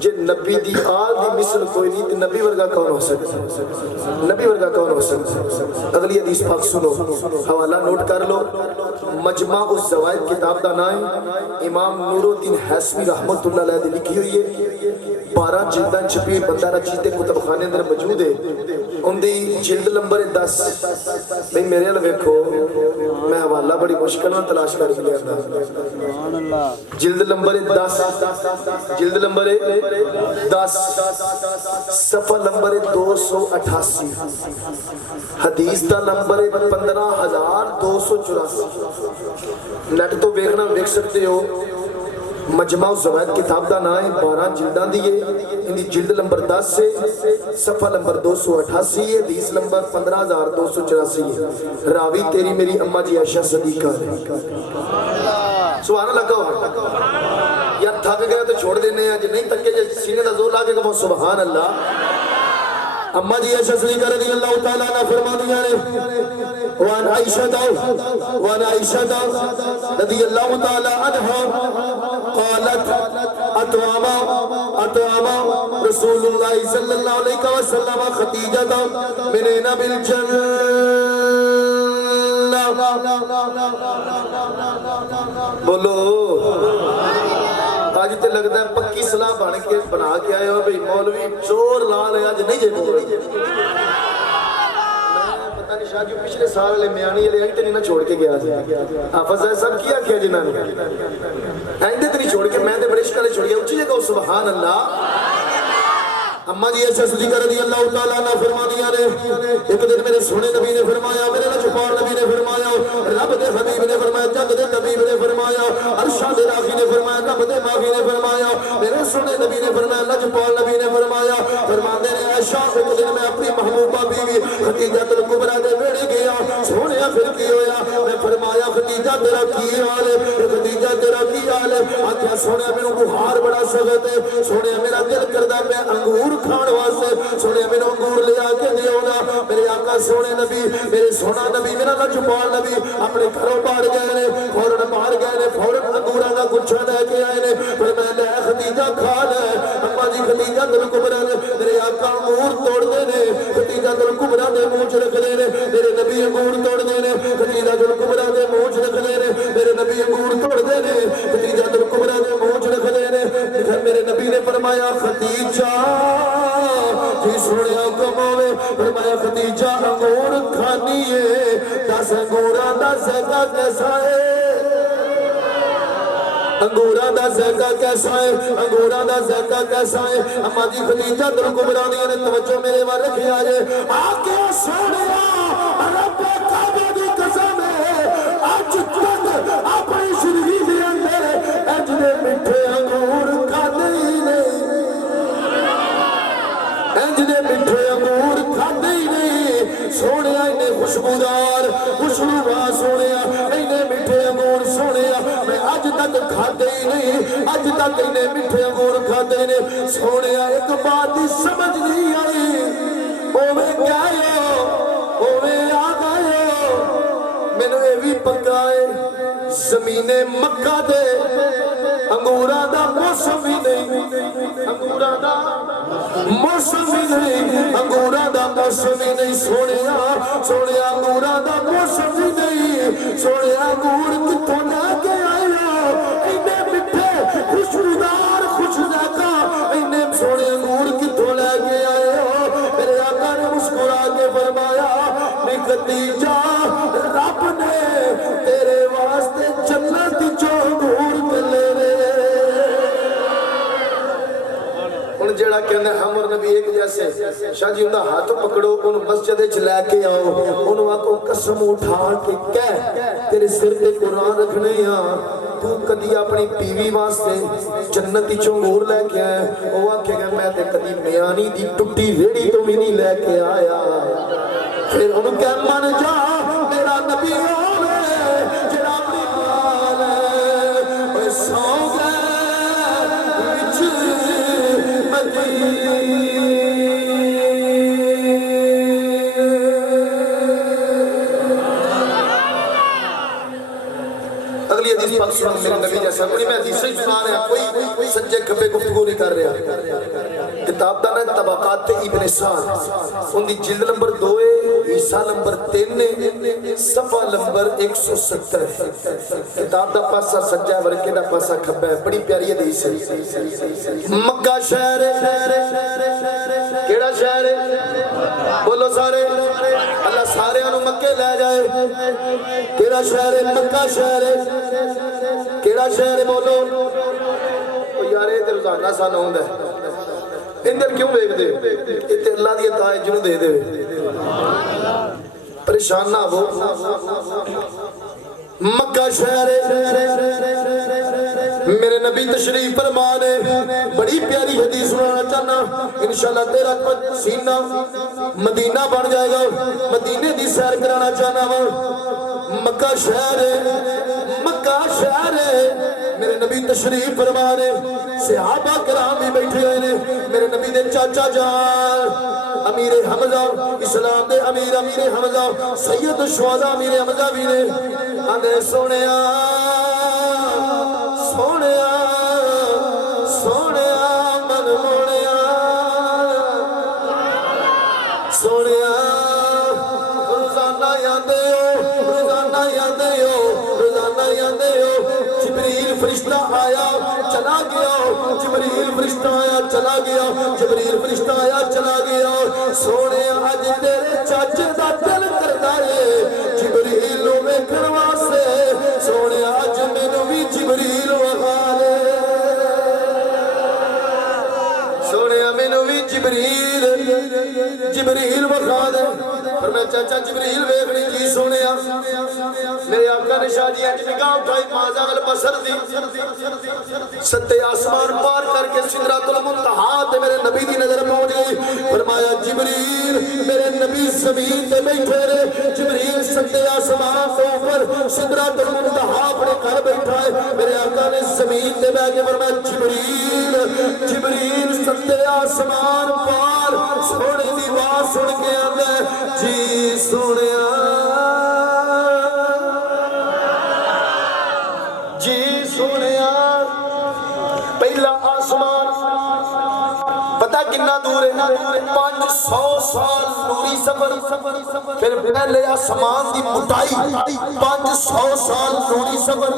جے نبی دی آل دی مثل کوئی نہیں تو نبی ورگا کون ہو سکتا؟ نبی ورگا کون ہو سکتا؟ اگلی حدیث پاک سنو، حوالہ نوٹ کر لو، مجمع الزوائد کتاب دا نام امام نور الدین حیثمی رحمت اللہ علیہ دی لکھی ہوئی ہے، 12 جلدان چھپی بندارہ چیتے کتب خانے اندر موجود ہے، ان دی جلد نمبر 10 بھئی میرے علوے کو میں حوالہ بڑی مشکلوں تلاش کر لیا تھا، جلد نمبر 10 جلد نمبر 10 صفحہ نمبر 288 حدیث دا نمبر 15284 نیٹ تو بیکنا بیک سکتے ہو، مجمع الزوائد کتاب دا نام 12 جلدان دیئے، ان دی جلد نمبر 10 سے صفحہ نمبر 288 ہے، حدیث نمبر 15284 ہے، راوی تیری میری اماں جی عائشہ صدیقہ ہے۔ سبحان اللہ کہو یار تھک گیا تو چھوڑ دینے ہیں، جی نہیں تھکے جی سینے دا زور لاگے کہ سبحان اللہ۔ اماں جی عائشہ صدیقہ رضی اللہ تعالیٰ عنہ فرما دیا نے وان عائشہ رضی اللہ تعالیٰ عنہ قالت اتواما رسول اللہ صلی اللہ علیہ وسلم خدیجہ منینا بالجنہ۔ بولو آج تے لگتا ہے پکی صلاح بنا کے آئے ہو بھئی مولوی چور لال ہے آج نہیں جے بول رہی پتہ نہیں شاہ جو پچھلے سال لے میانی علی آئیتے نہیں نہ چھوڑ کے گیا تھا حافظ ہے سب کیا کیا جنہاں نے آئیتے تری چھوڑ کے میں دے بڑے شکالے چھوڑ گیا اچھی جگہ سبحان اللہ۔ اماں جی عائشہ صدیقہ رضی اللہ تعالیٰ عنہ فرما دیا نے ایک دن میرے سونے نبی نے فرمایا، میرے لچپار نبی نے فرمایا، رب دے حبیب نے فرمایا، جگ دے طبیب نے فرمایا، عرشہ دے راغی نے فرمایا، رب دے ماغی نے فرمایا، میرے سونے نبی نے فرمایا، لچپار نبی نے فرمایا، فرما دے نے عائشہ ایک دن میں اپنی محبوبہ بیوی خدیجہ الکبریٰ دے بیڑے گیا، سونے پھر کی ہویا، میں فرمایا خدیجہ تیرا کی حال ہے، خدیجہ تیرا کی حال ہے، آکھا سونے میرے بخار بڑا سخت ہے، سونے میرا دل کردہ میں انگور کھان واسے، سونے میں انگور لے آکے دیونا، میرے آقا سونے نبی، میرے سونا نبی، میرا لچپال نبی اپنے گھروں باہر گئے نے، فوراں باہر گئے نے، فوراں انگوراں کا گچھا لے کے آئے نے، پھر میں لے خدیجہ کھا لے، اماں جی خدیجہ الکبریٰ نے، میرے آقا انگور توڑ دے نے، خدیجہ الکبریٰ دے منہ رکھ دے نے، میرے نبی انگور توڑ دے نے، خدیجہ الکبریٰ دے منہ رکھ دے نے، میرے نبی انگور توڑ دے نے، خدیجہ الکبریٰ دے منہ رکھ دے نے، میرے نبی نے فرمایا خدیجہ جی سوڑیا کماوے، فرمایا خدیجہ انگور کھانی ہے، 10 انگوراں دا ذائقہ کیسا ہے، انگوراں دا ذائقہ کیسا ہے، انگوراں دا ذائقہ کیسا ہے۔ اماں جی خدیجہ الکبریٰ نے توجہ میرے وال رکھی آجے، آکے سوڑیا رب کعبہ دی قسم ہے، آج تک اپنی زندگی دے اندر اجنے میٹھے انگور کھاتے ہی نہیں، انجنے میٹھے انگور کھاتے ہی نہیں، سوڑیا انہیں خوشبودار خوشبوار سوڑیا انہیں میٹھے انگور سوڑیا میں آج تک کھاتے ہی نہیں، آج تک انہیں میٹھے انگور کھاتے ہی نہیں، سوڑیا ایک بات سمجھ نہیں آئی، اوے کیا ہو اوے آگا ہو میں نے بھی پکائے زمین مکہ دے انگورہ دا موسم ہی نہیں، انگورہ دا موسم ہی نہیں، انگورہ دا موسم ہی نہیں، سوڑیا انگورہ دا موسم ہی نہیں، سوڑیا انگور کتوں لے کے آئے ہو، انہیں مٹھے خوشبودار خوش ذائقہ، انہیں سوڑے انگور کتوں لے کے آئے ہو، میرے آقا نے مسکرا کے فرمایا میں خدیجہ رب نے تیرے واسطے جنت جو انگور کلے جڑا کہنے ہمر نبی ایک جیسے شاہ جی اندہ ہاتھوں پکڑو ان مسجد لے کے آؤ انہوں آکو قسم اٹھا کے کہہ تیرے سر دے قرآن رکھنے یہاں تو کدی اپنی بیوی واسطے جنتی چنگور لے کے آئے وہ آکھے گا میں تے کدی میانی دی ٹوٹی ریڑی تو بھی نہیں لے کے آیا پھر انہوں کہہ من جا میرا نبی ہوئے جڑا اپنی مال ہے سو گئے اگلی حدیث پاک سنو میرے نبی جیسا کوئی میں حدیث ہی سنا رہا کوئی سجے کھبے گفتگو نہیں کر رہا کتاب دا نام طبقات ابن سعد ان دی جلد نمبر 2 ہے حصہ نمبر 3 صفحہ نمبر 170 کتاب دا پاسا سجا ہے ورکے دا پاسا کھبا ہے بڑی پیاری حدیث ہے مکہ شہر کیڑا شہر ہے بولو سارے اللہ سارے انہوں مکے لے جائے کیڑا شہر ہے مکہ شہر ہے کیڑا شہر ہے بولو یار یہ روزانہ سان ہوندہ ہے اندر کیوں بیگ دے اتنے اللہ دی عطا ہے جنہوں دے دے پریشان نہ ہو مکہ شہر میرے نبی تشریف فرمانے بڑی پیاری حدیث سنانا چاہنا انشاءاللہ تیرا سینہ مدینہ بن جائے گا مدینے دی سیر کرانا چاہنا وہ مکہ شہر میرے نبی تشریف فرمانے صحابہ کرام بھی بیٹھے ہوئے نے میرے نبی دے چاچا جان امیر حمزہ اسلام دے امیر حمزہ سید الشہداء امیر حمزہ بھی نے آنے سونیا من مونیا سونیا روزانہ یادے ہو جبریل فرشتہ آیا چلا گیا جبریل فرشتہ آیا چلا گیا سونے آج تیرے چاچے دا دل کرتا ہے جبریل نو ویکھن واسطے سونے آج مینوں بھی جبریل وکھا دے سونے مینوں بھی جبریل وکھا دے پر میں چاچا جبریل ویکھنی جی سونے میرے آقا نے شاہ جی اٹھ نگاہ اٹھائی مازا البصر دی ستے آسمان پار کر کے سدرۃ المنتہا تے میرے نبی دی نظر پہنچ گئی فرمایا جبریل میرے نبی زمین تے بیٹھے رہے جبریل ستے آسمان کے اوپر سدرۃ المنتہا اپنے گھر بیٹھا ہے میرے آقا نے زمین تے بیٹھ کے فرمایا جبریل ستے آسمان پار سونے دی آواز سن کے آندا ہے جی سونیا پہلا آسمان پتہ کتنا دور ہے 500 سال نوری سفر پھر پہلے آسمان دی مٹائی 500 سال نوری سفر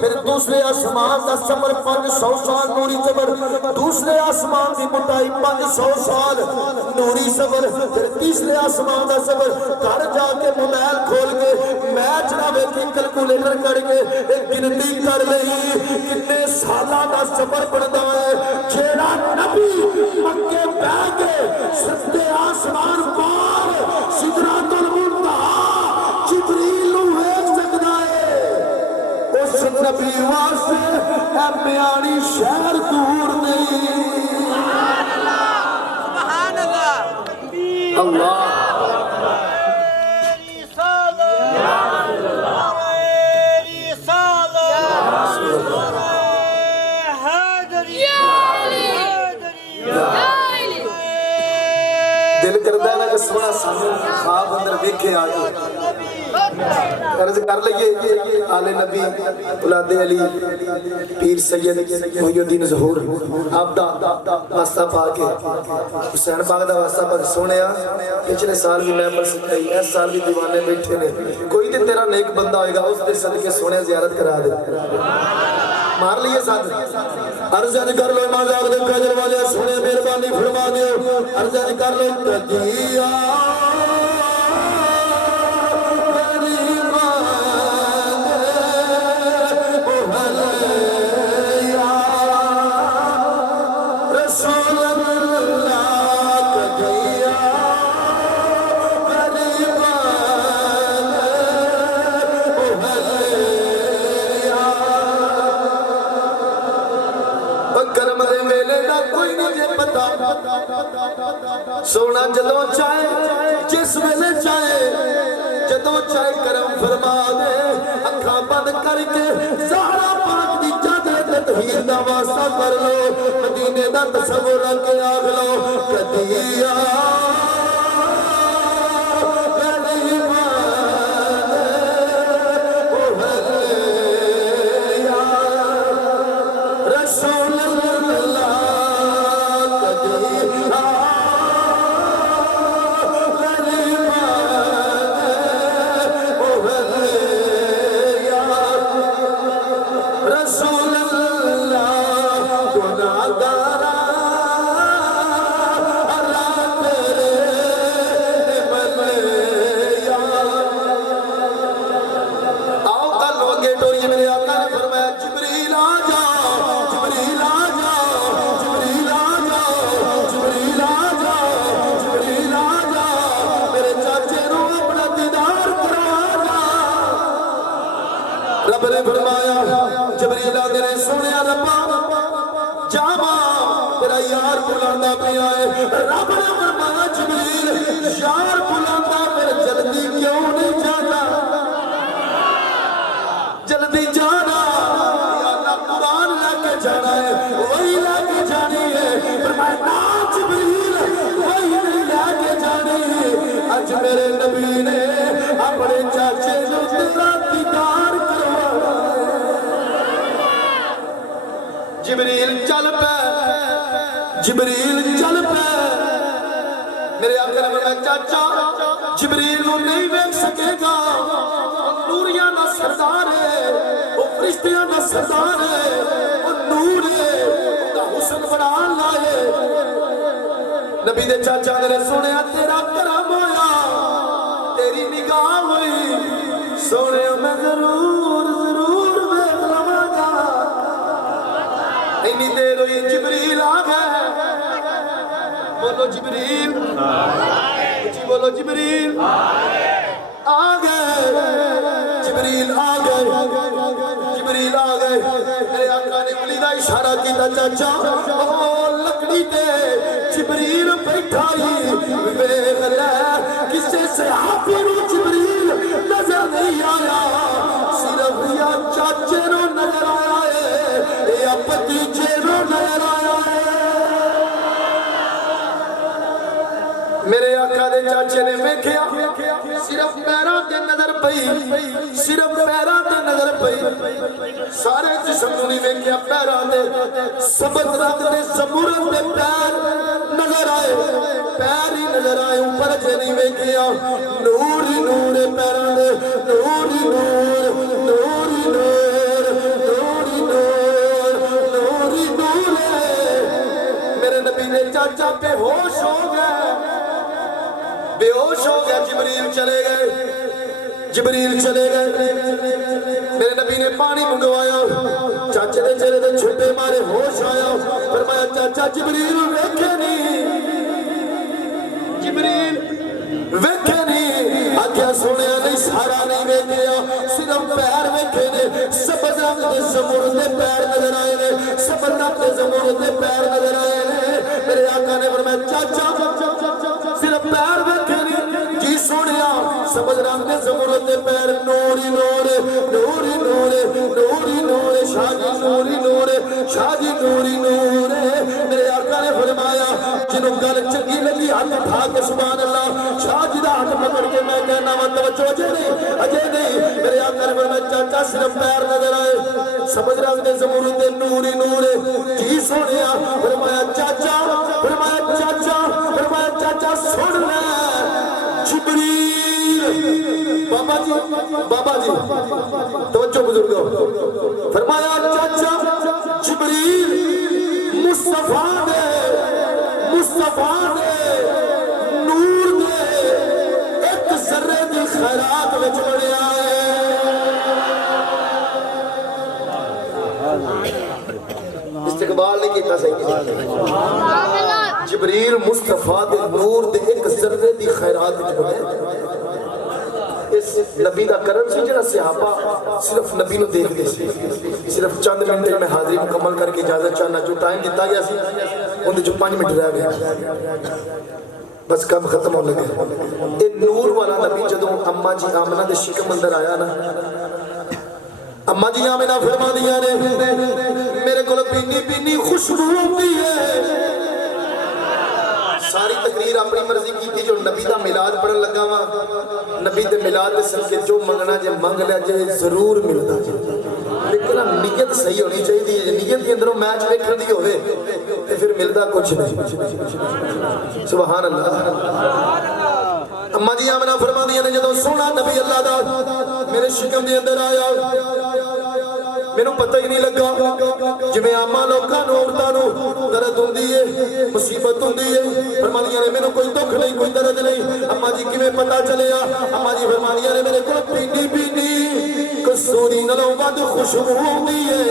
پھر دوسرے آسمان دا سفر 500 سال نوری سفر دوسرے آسمان دی مٹائی 500 سال نوری سفر پھر تیسرے آسمان دا سفر گھر جا کے موبائل کھول کے میچ نہ ویکھی کیلکولیٹر کر کے ایک گنتی کر لئی کتنے سالہ دا سفر بنتا ہے جیڑا نبی مکے بہ کے ستے آسمان پار سدرۃ المنتہا جبریل نو ویکھ سکدا ہے اس نبی واسطے اے میانی شہر دور نہیں سبحان اللہ اللہ دل کردہ ہے نا کہ سونا سامنے خواب اندر دیکھے آگے عرض کر لئیے آل نبی اولاد علی پیر سید محی الدین ظہور آپ دا واسطہ پا کے حسین پاک دا واسطہ پا کے سونے پچھلے سال بھی میں پر سکھائی اس سال بھی دیوانے بیٹھے نے کوئی دن تیرا نیک بندہ ہوئے گا اس دے صدقے سونے زیارت کرا دے مار لیے ساتھ عرض کر لو مازاق دے قدر والے سونے مہربانی فرما دیو عرض کر لو کدیا سونا جدوں چاہے جس ویلے چاہے جدوں چاہے کرم فرما دے اکھاں بند کر کے زہرا پاک دی چادر تطہیر دا واسطہ کر لو مدینے دا تصور رکھ کے آگ لو کدیا رسول اللہ یار بلانا پیا ہے رب نے فرمایا جبریل یار بلانا پھر جلدی کیوں نہیں جانا جلدی جانا یا اللہ قرآن لے کے جانا ہے وہی لے کے جانی ہے فرمایا نا جبریل وہی نہیں لے کے جانی اج میرے نبی نے اپنے چاچے جو تیرا دیدار کروانا ہے جبریل چل پے جبریل چل پے میرے آقا نے فرمایا چاچا جبریل نو نہیں ویکھ سکے گا نوریاں دا سردار ہے وہ فرشتیاں دا سردار ہے وہ نور ہے دا حسن بڑھان لائے نبی دے چاچا نے سنیا تیرا کرم ہویا تیری نگاہ ہوئی سونے میں ضرور ویکھ لواں گا اینی دیر ہوئی جبریل آ گئے بولو جبریل جی بولو جبریل آ گئے جبریل آ گئے جبریل آ گئے میرے آقا نے انگلی دا اشارہ کیتا چاچا او لکڑی تے جبریل بیٹھا ہی ویکھ لے کسے صحابی نو جبریل نظر نہیں آیا صرف یا چاچے نو نظر آیا ہے یا بھتیجے نو نظر آیا ہے میرے آقا دے چاچے نے ویکھیا صرف پیراں تے نظر پئی صرف پیراں تے نظر پئی سارے جسم نوں نہیں ویکھیا پیراں تے سبز رنگ دے زمرد دے پیر نظر آئے پیر ہی نظر آئے اوپر جے نہیں ویکھیا نور ہی نور پیراں دے نور ہی نور نور ہی نور نور ہی نور نور ہی نور میرے نبی نے چاچا بے ہوش ہو گئے بے ہوش ہو گیا جبریل چلے گئے میرے نبی نے پانی منگوایا چاچے دے چہرے دے چھٹے مارے ہوش آیا فرمایا چاچا جبریل ویکھے نہیں آکھیا سونیا نہیں سارا نہیں ویکھیا صرف پیر ویکھے نے سبز رنگ دے زمرد دے پیر نظر آئے نے سبز رنگ دے زمرد دے پیر نظر آئے نے میرے آقا نے فرمایا چاچا صرف پیر ویکھے جی سونیا سبز رنگ دے زمرد دے پیر نور ہی نور نور ہی نور نور ہی نور شاہ جی نور ہی نور شاہ جی نور ہی نور میرے آقا نے فرمایا جنوں گل چنگی لگی ہاتھ اٹھا کے سبحان اللہ شاہ جی دا ہاتھ پکڑ کے میں کہنا وا توجہ اجے نہیں میرے آقا نے فرمایا چاچا صرف پیر نظر آئے سبز رنگ دے زمرد دے نور ہی نور جی سونیا فرمایا چاچا سن لے جبریل بابا جی توجہ بزرگوں فرمایا چاچا جبریل مصطفیٰ دے نور دے ایک ذرے دی خیرات وچ بڑھیا ہے استقبال نہیں کیتا صحیح جبریل مصطفیٰ دے نور دے ایک ذرے دی خیرات وچ بڑھیا اس نبی دا کرم سی جڑا صحابہ صرف نبی نو دیکھ دے سی صرف چند منٹ میں حاضری مکمل کر کے اجازت چاہنا جو ٹائم دیتا گیا سی ان جو 5 منٹ رہ گئے بس کام ختم ہونے گئے اے نور والا نبی جدوں اماں جی آمنہ دے شکم اندر آیا نا اماں جی آمنہ فرما دیا نے میرے کو پینی خوشبو ہوتی ہے ساری تقریر اپنی مرضی کی تھی جو نبی دا میلاد پڑھن لگا وا نبی دے میلاد دے صدقے جو منگنا جے منگ لیا جے ضرور ملدا جے لیکن نیت صحیح ہونی چاہیے نیت کے اندروں میچ دیکھن دی ہوئے تے پھر ملدا کچھ نہیں سبحان اللہ اما جی آمنہ فرما دیا نے جدوں سونا نبی اللہ دا میرے شکم دے اندر آیا میں نو پتہ ہی نہیں لگا جویں آما لوکاں نو عورتاں نو درد ہوندی ہے مصیبت ہوندی ہے فرمانیاں نے مینوں کوئی دکھ نہیں کوئی درد نہیں اما جی کیویں پتہ چلیا اما جی فرمانیاں نے میرے کول پینی کسوری نالوں ود خوشبو ہوندی ہے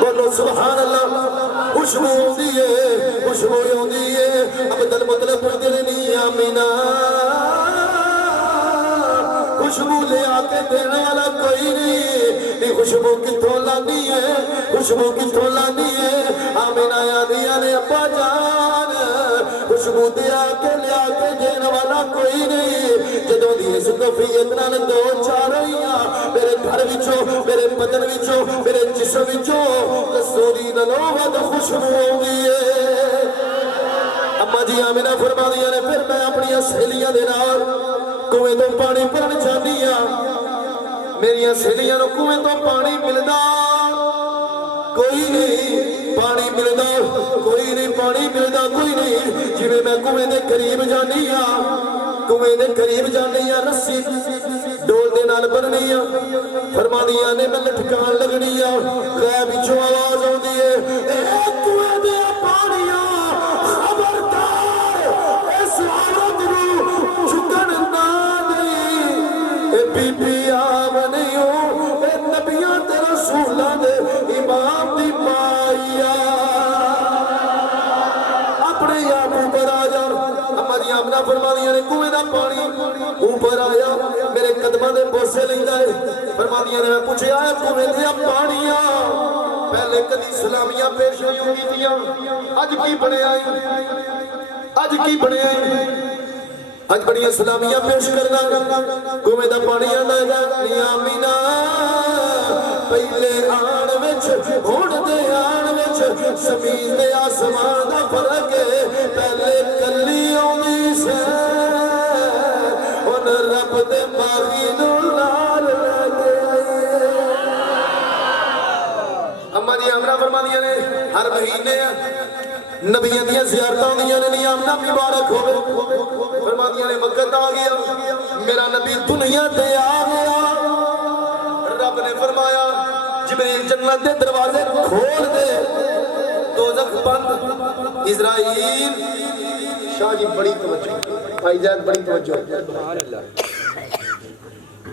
بولو سبحان اللہ خوشبو ہوندی ہے عبد المطلب پڑھدے نہیں آمینہ خوشبو لے آ کے دینے والا کوئی نہیں. یہ خوشبو کتوں لانی ہے, خوشبو کتوں لانی ہے. آمینہ آدیاں نے ابا جان خوشبو دے آ کے لے آ کے دینے والا کوئی نہیں. جدوں دی اس کفیت نال دو چاریاں میرے گھر وچوں میرے بدن وچوں میرے جسم وچوں رسولی نالوں ود خوشبو آوندی ہے. اما جی آمینہ فرما دیا نے پھر میں اپنی سہیلیاں دے نال کنویں تو پانی بھرن جاندی ہاں. میری سہیلیاں نوں کنویں تو پانی ملدا کوئی نہیں, پانی ملدا کوئی نہیں, پانی ملدا کوئی نہیں. جویں میں کنویں دے قریب جانی ہاں, کنویں دے قریب جانی ہاں, رسی ڈول دے نال بننی ہاں. فرما دیا نے میں لٹکان لگنی ہاں. غیب وچوں آواز آوندی ہے, اے کنویں دے پانیاں خبردار اس عورت نوں چکن نہ دئی. اے بی بی آم نہیں ہو, اے نبیاں تے رسولاں دے امام دی مائیا. اپنے آپ اوپر آ جا. اما جی آمنہ فرما دیا نے کنویں دا پانی اوپر آیا, میرے قدمہ دے بوسے لیندا ہے. فرما دیا نے میں پوچھیا ہے کنویں دیا پانیاں پہلے کدی سلامیاں پیش ہوئی تھیاں, اج کی بنے آئی, اج کی بنے آئی, اج بڑی سلامیاں پیش کرنا. کنویں دا پانی آندا ہے آمینہ پہلے آن وچ ہن دے آن وچ زمین تے آسمان دا فرق ہے. پہلے کلی آوندی سے ہن رب دے باغی نوں نال لے کے آئی. اما جی آمنہ فرما دیا نے ہر مہینے نبیوں دیاں زیارتاں ہوندیاں نے, نیامنا مبارک ہوے. فرما دیا نے وقت آ گیا میرا نبی دنیا تے آ گیا. رب نے فرمایا جبریل جنت دے دروازے کھول دے, دوزخ بند. اسرائیل شاہ جی بڑی توجہ, بھائی جان بڑی توجہ.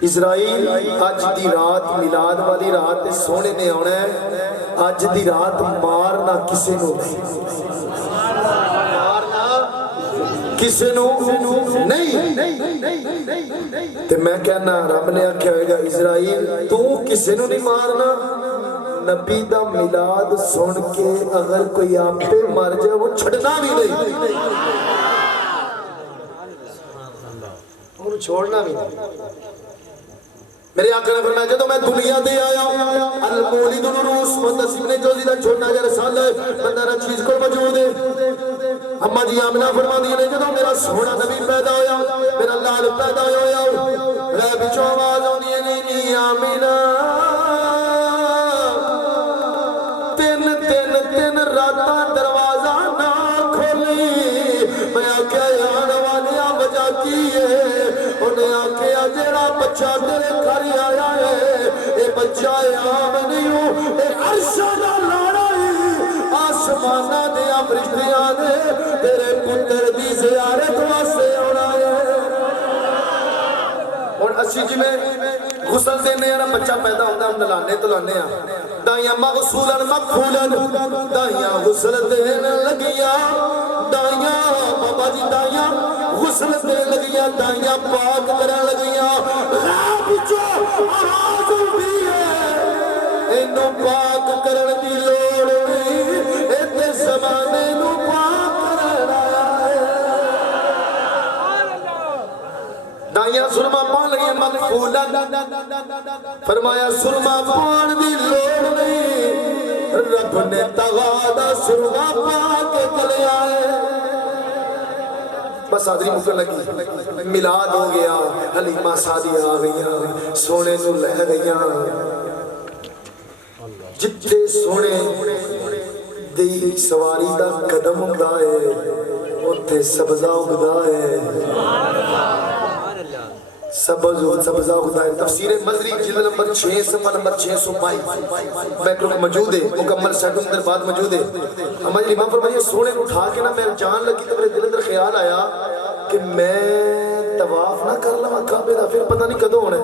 اسرائیل اج دی رات میلاد والی رات تے سونے نے آنا ہے. اج دی رات مارنا کسے نو نہیں, کسے نو نہیں. تے میں کہنا رب نے آکھیا ہوئے گا اسرائیل تو کسے نو نہیں مارنا. نبی دا میلاد سن کے اگر کوئی آپ پہ مر جائے وہ چھڑنا بھی نہیں, انہوں چھوڑنا بھی نہیں. میرے آقا نے فرمایا جدوں میں دنیا دے آیا المولد الروس منتصب نے جو زیدہ چھوٹا جا رسالہ ہے بندہ رہ چیز کو موجود ہے. اما جی آمنہ فرما دی نے جدوں میرا سونا نبی پیدا ہویا, میرا لال پیدا ہویا, غیب وچوں آواز آوندی ہے نی آمنہ تین راتاں دروازہ نہ کھولی. میں آکھیا یار والیا وجہ کی ہے, انہیں آکھیا جیڑا بچہ تیرے گھر آیا ہے اے بچہ عام نہیں ہوں, اے عرشہ دا لاڑا ہی آسمانہ دیا فرشتیاں نے تیرے پتر دی زیارت واسطے آنا ہے. اور اسی جی میں غسل دینے ہیں بچہ پیدا ہوتا ہم نلانے تلانے ہیں دائیاں مغسولن مغفولن, دائیاں غسل دینے لگیاں, دائیاں بابا جی دائیاں غسل دینے لگیاں, دائیاں پاک کرنے لگیاں. غیب جو آواز بھی ہے انہوں پاک کرنے دی لوڑ نہیں, ایتے زمانے نو پاک کرنا ہے. دائیاں سرما پان لگیاں مغفولن, فرمایا سرما پان دی لوڑ نہیں, رب نے تغادہ سرما پان کے کلے آئے. بس آدری مکر لگی, ملاد ہو گیا, حلیمہ سادی آ گئی, سونے نو لہ گئی. جتے سونے دی سواری دا قدم اگدا ہے اتے سبزہ اگدا ہے, سبزہ اگدا ہے. تفسیر مزری جلد نمبر 6 صفحہ نمبر 622 بیٹھو میں موجود ہے, مکمل سیٹوں در بعد موجود ہے. اما جی امام فرمائیے سونے اٹھا کے نا میں جان لگی تو میرے دل اندر خیال آیا کہ میں طواف نہ کر لواں کعبے دا, پھر پتہ نہیں کدوں ہونا ہے.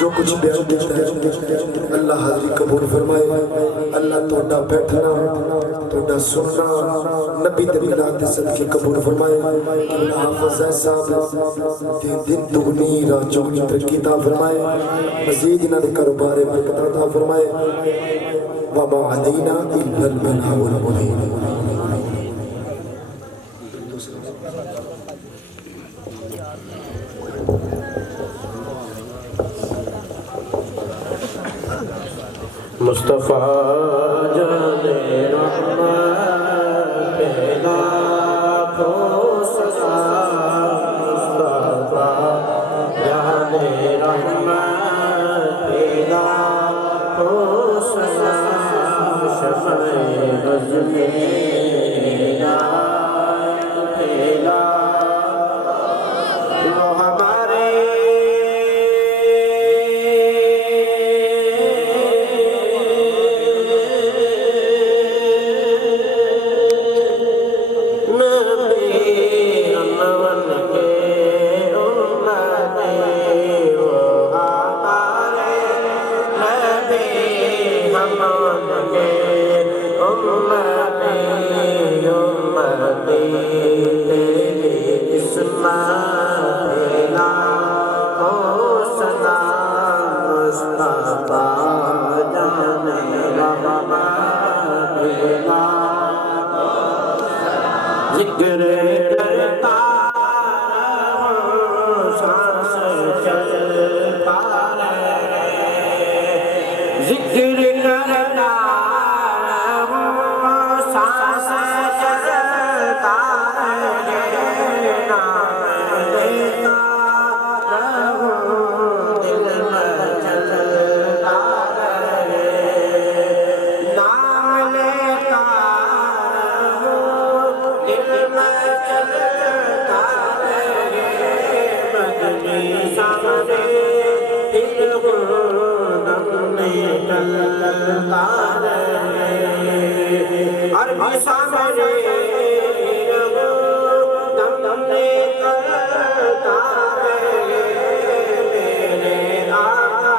جو کچھ بیان دیتا ہے اللہ حاضری قبول فرمائے اللہ توڑا بیٹھنا توڑا سننا نبی دمیلات صدقی قبول فرمائے ابن حافظ صاحب دن دگنی رات چوگنی ترکیتا فرمائے مزید انہاں نے کاروبار برکت عطا فرمائے وما علینا الا البلاغ المبین مصطفیٰ جان رحمت پیدا کو سزا مصطفیٰ جان رحمت پیدا کو سزا شفع غزلی پیدا وہ ہمارے ذکر کرتا رہوں سانس چلتا رہے ذکر کرتا رہوں سانس چلتا رہے نام لیتا رہوں دل میں چلتا رہے نام لیتا عربی سامنے دم دم کرتا رہے میرے آقا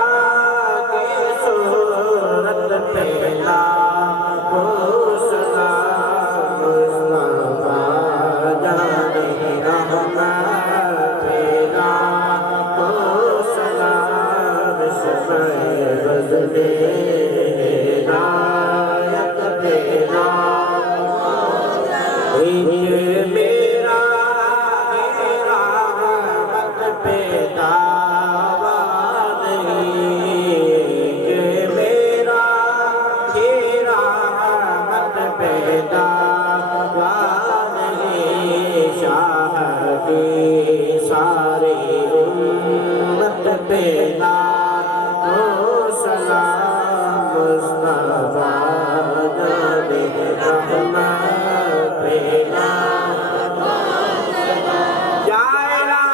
کی صورت پہلا ہو سزا مصطفیٰ جان رحمت پیدا ہو سزا شفع غزلی میرا رحمت پیدا نہیں میرا رحمت پیدا نہیں شاہ کی ساری امت پیدا ہو سزا مصطفیٰ جان رحمت پیدا یا الہی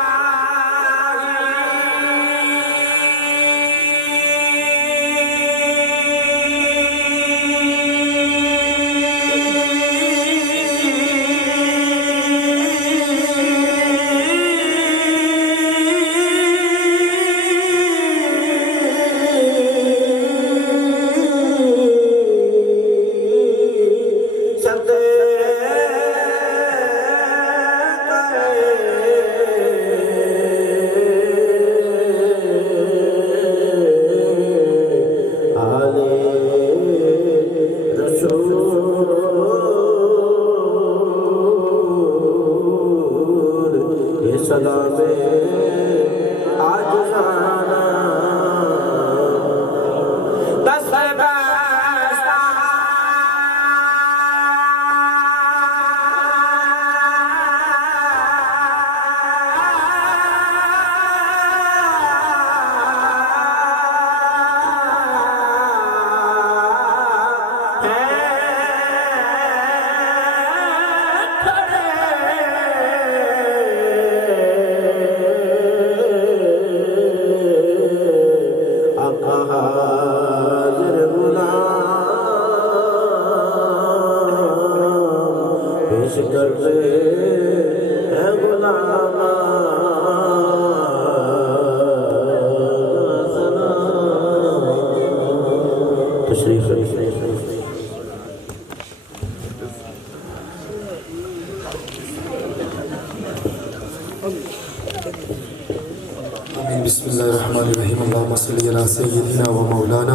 الرحمن الرحیم اللہم صلی علی سیدنا و مولانا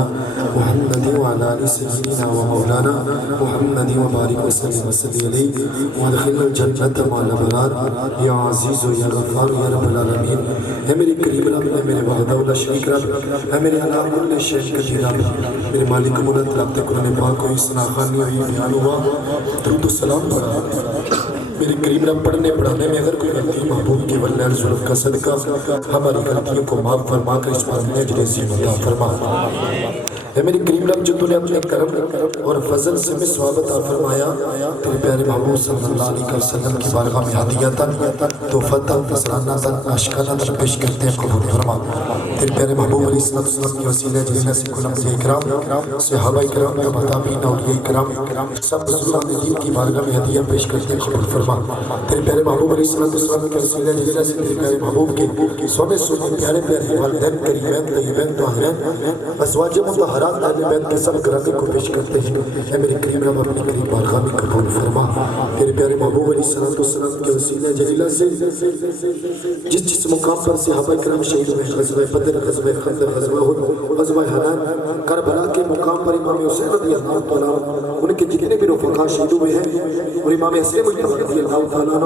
محمد وعلی آل سیدنا و مولانا محمد و بارک وسلم وصلی علیہ وادخلنا الجنت مع الابرار یا عزیز و یا غفار یا رب العالمین. اے میری قریب رب، اے میرے وحدہ لا شریک رب، اے میرے علا کل شیء قدیر رب، میرے مالک ملت تلاوت قرآن پاک ہوئی، ثنا خوانی ہوئی، بیان ہوا، درود و سلام پڑھا. میرے قریب رب پڑھنے پڑھانے میں اگر کوئی غلطی محبوب کے واللہ ظلم کا صدقہ ہماری غلطیوں کو معاف فرما کر اس بات میں اجر عظیم عطا فرما. اے میری قریب رب جو تو نے اپنے کرم اور فضل سے میں ثواب عطا فرمایا، تیرے پیارے محبوب صلی اللہ علیہ وسلم کی بارگاہ میں ہدیتاً تحفتاً نذرانہ عاشقانہ پیش کرتے ہیں، قبول فرما. تیرے پیارے محبوب علیہ السلام کے وسیلہ جلیلہ سے کل انبیاء کرام، صحابہ کرام، تبع تابعین، اولیاء کرام سب بزرگان دین کی بارگاہ میں ہدیہ پیش کرتے ہیں، قبول فرما. تیرے پیارے محبوب علیہ السلام کے وسیلہ جلیلہ سے تیرے پیارے محبوب کے سونے سونے پیارے پیارے والدین کریمین طیبین طاہرین ازواج مطہرات اہل بیت کے سب گرامی کو پیش کرتے ہیں. اے میرے کریم رب اپنی کریم بارگاہ میں قبول فرما. تیرے پیارے محبوب علیہ السلام کے وسیلہ جلیلہ سے جس مقام پر صحابہ کرام شہید ہوئے، غزوہ بدر، غزوہ خندق، غزوہ احد، غزوہ حنین، کربلا کے مقام پر امام حسین رضی اللہ تعالیٰ ان کے جتنے بھی رفقا شہید ہوئے ہیں اور امام حسین رضی اللہ تعالیٰ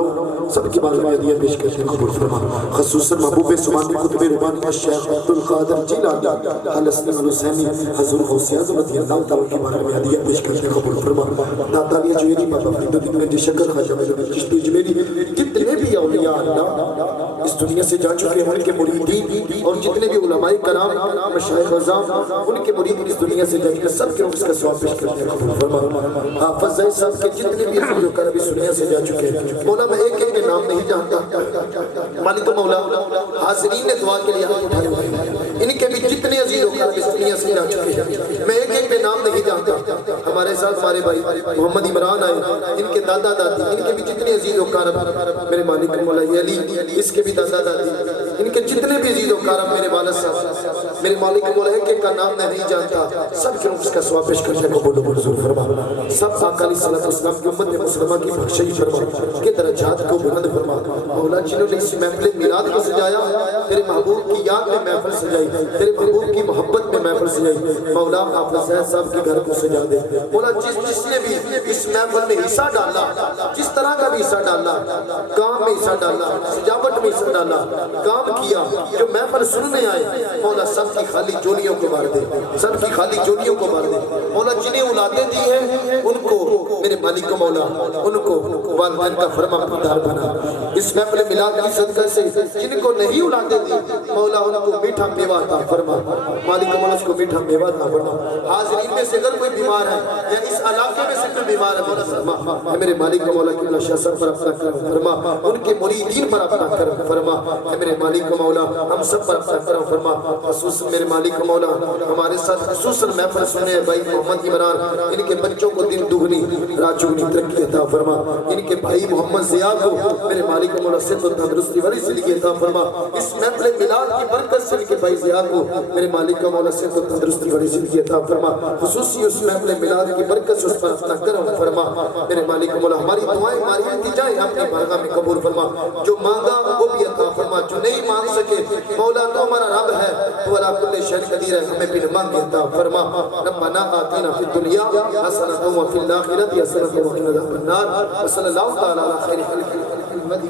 سب کی بارگاہ میں ہدیہ پیش کرتے ہیں، قبول فرما. خصوصاً محبوب سبحانی قطب ربانی الشیخ عبد القادر جیلانی الحسنی الحسینی حضور غوث اعظم رضی اللہ تعالیٰ کی بارگاہ میں ہدیہ پیش کرتے ہیں، قبول فرما. ناتالیہ جویری، بابا فرید الدین گنجی شکر، خواجہ معین الدین چشتی اجمیری، جتنے بھی اولیاء اللہ اس دنیا سے جا چکے ہیں، ان کے مریدین اور جتنے بھی علماء کرام، مشائخ اعظام، ان کے مرید اس دنیا سے جا چکے ہیں، سب کے اس کا ثواب پیش کرتے ہیں، قبول فرما. حافظ زاہد صاحب کے جتنے بھی عزیز و کرام اس دنیا سے جا چکے ہیں، مولا میں ایک ایک کے نام نہیں جانتا، مالک مولا حاضرین نے دعا کے لیے ہاتھ اٹھائے ہوئے ہیں، ان کے بھی جتنے عزیز و کرام اس دنیا سے جا چکے ہیں، میں ایک ایک کے نام نہیں جانتا. ہمارے ساتھ ہمارے بھائی محمد عمران آئے، ان کے دادا دادی، ان کے بھی جتنے عزیز و کرام، میرے مالک مولا علی، اس کے بھی دادا دادی، ان کے جتنے بھی عزیز و کرام، میرے والد صاحب، میرے مالک مولا ایک ایک کا نام میں نہیں جانتا، سب کے اس کا ثواب پیش کرتے ہیں، قبول منظور فرما. سب آقا علیہ السلام کی امت مسلمہ کی بخشش فرما، کے درجات کو بلند فرما. مولا جنہوں نے اس محفل میلاد کو سجایا، تیرے محبوب کی یاد میں محفل سجائی، تیرے محبوب کی محبت میں محفل سجائی، مولا حافظ زاہد صاحب کے گھر کو سجا دے. مولا جس نے بھی اس محفل میں حصہ ڈالا، جس طرح کا بھی حصہ ڈالا، کام میں حصہ ڈالا، سجاوٹ میں حصہ ڈالا، کام کیا، جو محفل سننے آئے، مولا سب کی خالی جولیوں کو بھر دے، سب کی خالی جولیوں کو بھر دے. مولا جنہیں اولادیں دی ہیں ان کو میرے مالک مولا ان کو والدین کا فرما بردار بنا. اس محفل میلاد کی صدقہ سے جن کو نہیں اولادیں دی، مولا ان کو میٹھا میوہ عطا فرما. مالک مولا اس کو میٹھا میوہ عطا فرما. حاضرین میں سے اگر کوئی بیمار ہے یا اس علاقے میں سے کوئی بیمار ہے، مولا فرما. اے میرے مالک مولا کی اللہ سب پر اپنا کرم فرما، ان کے مریدین پر اپنا کرم فرما. اے میرے مالک مولا ہم سب پر اپنا کرم فرما. خصوصاً میرے مالک مولا ہمارے ساتھ خصوصاً محفل سنے بھائی محمد عمران، ان کے بچوں کو دن دگنی رات چگنی ترقی عطا فرما. ان کے بھائی محمد ضیاء کو میرے مالک مولا صحت و تندرستی والی زندگی عطا فرما. اس محفل میلاد کی برکت سے ان کے بھائی ضیاء کو میرے مالک مولا صحت و تندرستی والی زندگی عطا فرما. خصوصی اس محفل میلاد کی برکت سے اس پر اپنا کرم فرما. میرے مالک مولا ہماری دعائیں ہماری التجائیں اپنی بارگاہ میں قبول فرما. جو مانگا وہ بھی عطا فرما، جو نہیں مانگ سکے مولا تو ہمارا رب ہے، تو علی کل شیء قدیر ہے، ہمیں بھی مانگ عطا فرما. ربنا آتنا فی الدنیا حسنۃ وفی الآخرۃ حسنۃ وقنا عذاب النار. وصلی اللہ تعالی علی خیر خلق محمد.